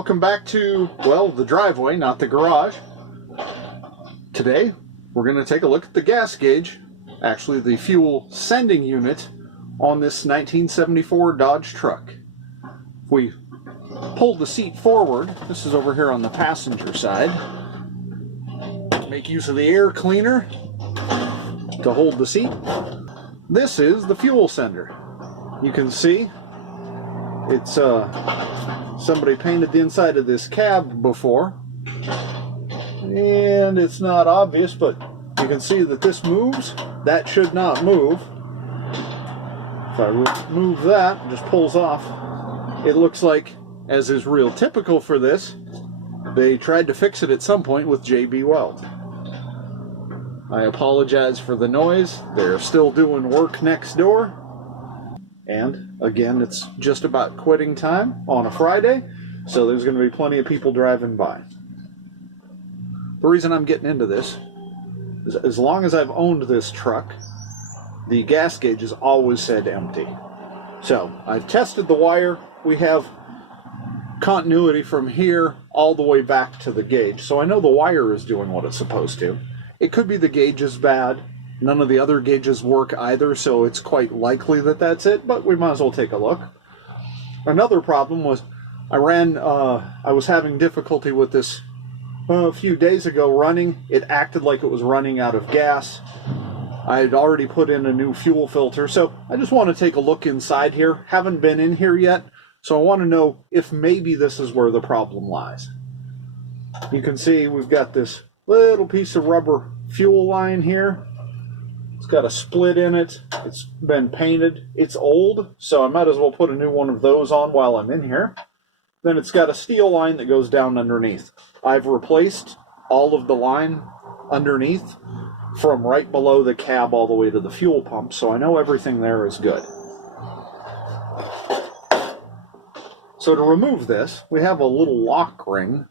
Welcome back to, well, the driveway, not the garage. Today, we're going to take a look at the gas gauge, actually the fuel sending unit on this 1974 Dodge truck. If we pull the seat forward, this is over here on the passenger side, make use of the air cleaner to hold the seat. This is the fuel sender. You can see it's somebody painted the inside of this cab before, and it's not obvious, but you can see that this moves. That should not move. If I move that, it just pulls off. It looks like, as is real typical for this, they tried to fix it at some point with JB Weld. I apologize for the noise. They're still doing work next door. And again, it's just about quitting time on a Friday, so there's going to be plenty of people driving by. The reason I'm getting into this is as long as I've owned this truck, the gas gauge has always said empty. So I've tested the wire. We have continuity from here all the way back to the gauge, so I know the wire is doing what it's supposed to. It could be the gauge is bad. None of the other gauges work either, so it's quite likely that that's it, but we might as well take a look. Another problem was I was having difficulty with this a few days ago running. It acted like it was running out of gas. I had already put in a new fuel filter, so I just want to take a look inside here. Haven't been in here yet, so I want to know if maybe this is where the problem lies. You can see we've got this little piece of rubber fuel line here. It's got a split in it. It's been painted. It's old, so I might as well put a new one of those on while I'm in here. Then it's got a steel line that goes down underneath. I've replaced all of the line underneath from right below the cab all the way to the fuel pump, so I know everything there is good. So to remove this, we have a little lock ring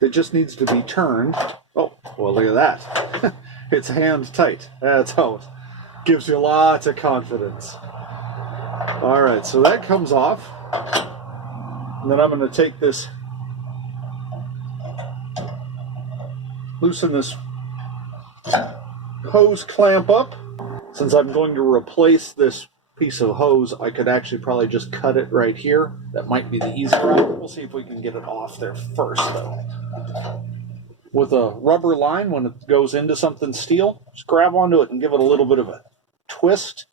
that just needs to be turned. Oh, well, look at that. It's hand tight. That's how it gives you lots of confidence. All right, so that comes off. And then I'm going to take this, loosen this hose clamp up. Since I'm going to replace this piece of hose, I could actually probably just cut it right here. That might be the easier route. We'll see if we can get it off there first, though. With a rubber line, when it goes into something steel, just grab onto it and give it a little bit of a twist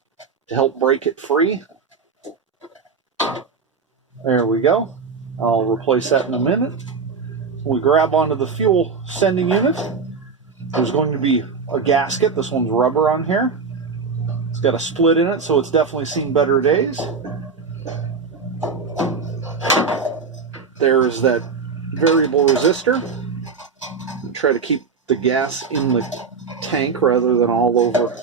to help break it free. There we go. I'll replace that in a minute. We grab onto the fuel sending unit. There's going to be a gasket. This one's rubber on here. It's got a split in it, so it's definitely seen better days. There's that variable resistor. Try to keep the gas in the tank rather than all over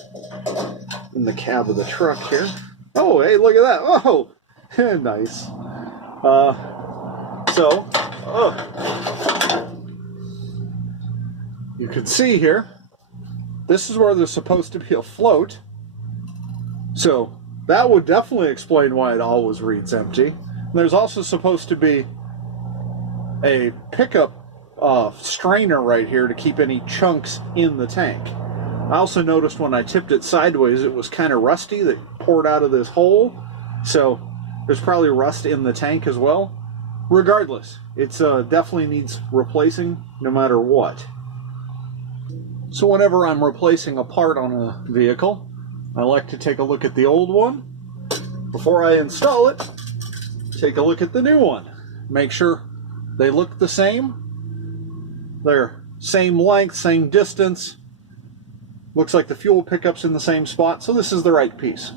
in the cab of the truck here. Oh, hey, look at that. Oh, nice. You can see here, this is where there's supposed to be a float. So that would definitely explain why it always reads empty. And there's also supposed to be a pickup strainer right here to keep any chunks in the tank. I also noticed when I tipped it sideways, it was kind of rusty that poured out of this hole. So there's probably rust in the tank as well. Regardless, it's definitely needs replacing no matter what. So whenever I'm replacing a part on a vehicle, I like to take a look at the old one. Before I install it, take a look at the new one. Make sure they look the same. They're same length, same distance. Looks like the fuel pickup's in the same spot, so this is the right piece.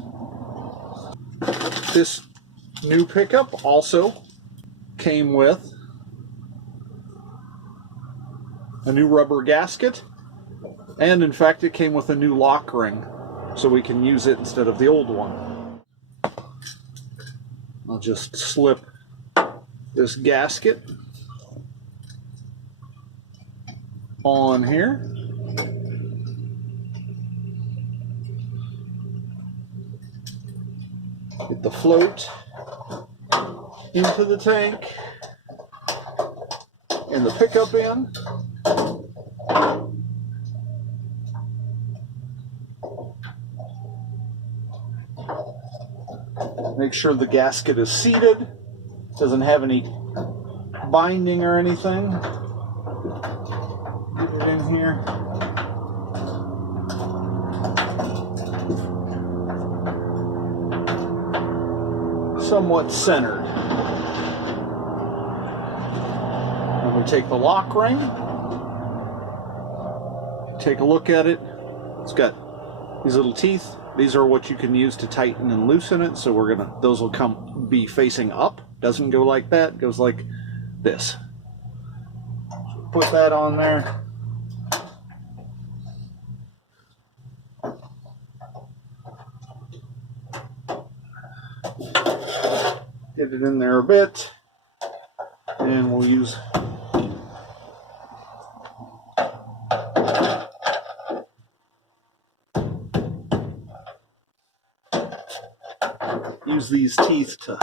This new pickup also came with a new rubber gasket, and in fact it came with a new lock ring, so we can use it instead of the old one. I'll just slip this gasket on here. Get the float into the tank. and the pickup in. Make sure the gasket is seated, doesn't have any binding or anything. Get it in here. Somewhat centered. And we take the lock ring, take a look at it. It's got these little teeth. These are what you can use to tighten and loosen it. So those will be facing up. Doesn't go like that, goes like this. So put that on there. Get it in there a bit, and we'll use these teeth to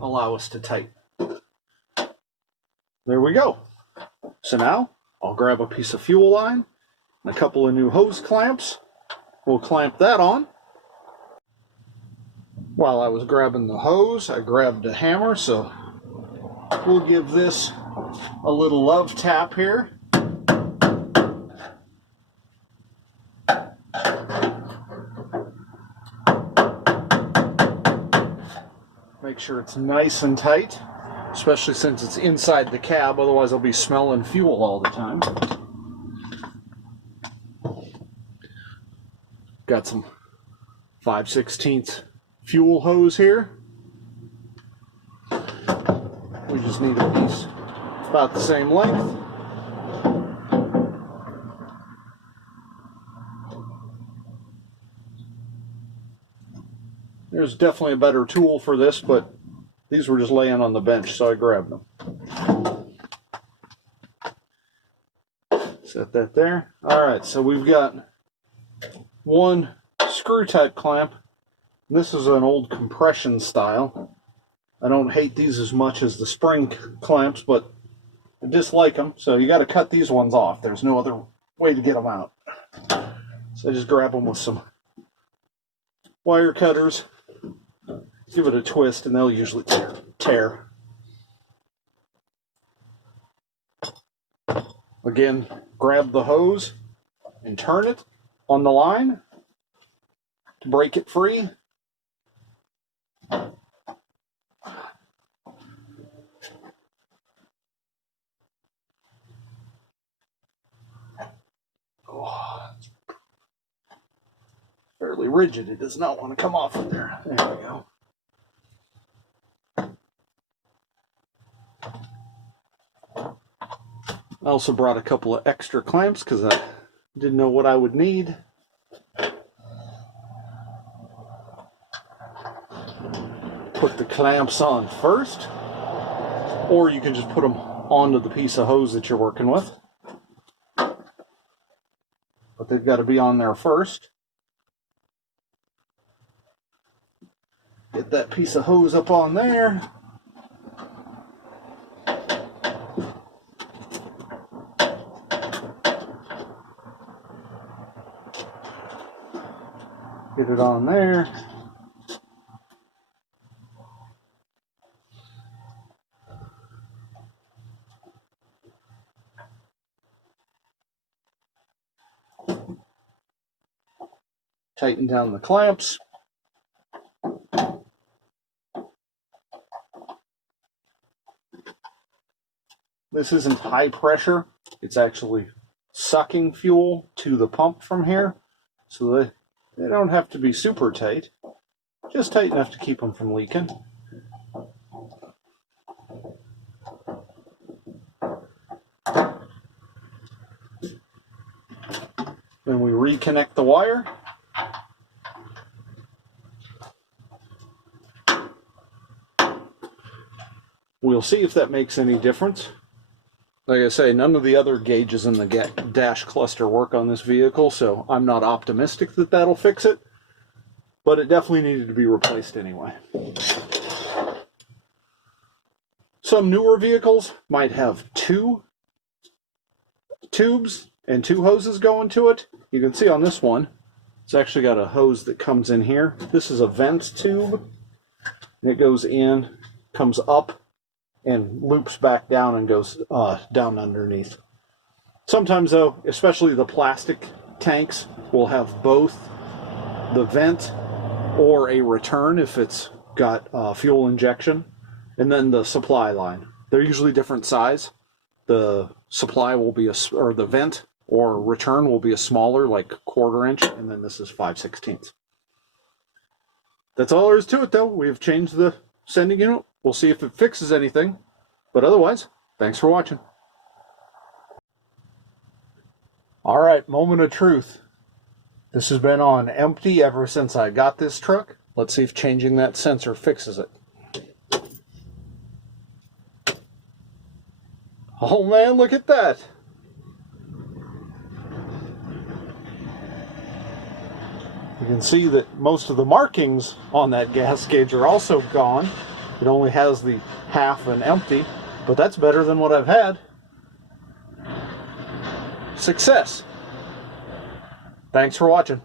allow us to tighten. There we go. So now I'll grab a piece of fuel line and a couple of new hose clamps. We'll clamp that on. While I was grabbing the hose, I grabbed a hammer, so we'll give this a little love tap here. Make sure it's nice and tight, especially since it's inside the cab, otherwise I'll be smelling fuel all the time. Got some 5/16 fuel hose here. We just need a piece about the same length. There's definitely a better tool for this, but these were just laying on the bench, so I grabbed them. Set that there. All right, so we've got one screw type clamp. This is an old compression style. I don't hate these as much as the spring clamps, but I dislike them, so you got to cut these ones off. There's no other way to get them out. So I just grab them with some wire cutters, give it a twist, and they'll usually tear. Again, grab the hose and turn it on the line to break it free. Oh, it's fairly rigid. It does not want to come off of there. There we go. I also brought a couple of extra clamps because I didn't know what I would need. Put the clamps on first, or you can just put them onto the piece of hose that you're working with. But they've got to be on there first. Get that piece of hose up on there. Get it on there. Tighten down the clamps. This isn't high pressure. It's actually sucking fuel to the pump from here. So they don't have to be super tight. Just tight enough to keep them from leaking. Then we reconnect the wire. We'll see if that makes any difference. Like I say, none of the other gauges in the dash cluster work on this vehicle, so I'm not optimistic that that'll fix it, but it definitely needed to be replaced anyway. Some newer vehicles might have two tubes and 2 hoses going to it. You can see on this one, it's actually got a hose that comes in here. This is a vent tube, and it goes in, comes up, and loops back down and goes down underneath. Sometimes though, especially the plastic tanks, will have both the vent or a return if it's got fuel injection, and then the supply line. They're usually different size. The supply will be or the vent or return will be a smaller, like 1/4 inch, and then this is 5/16. That's all there is to it though. We've changed the sending unit. We'll see if it fixes anything, but otherwise, thanks for watching. All right, moment of truth. This has been on empty ever since I got this truck. Let's see if changing that sensor fixes it. Oh man, look at that. You can see that most of the markings on that gas gauge are also gone. It only has the half and empty, but that's better than what I've had. Success. Thanks for watching.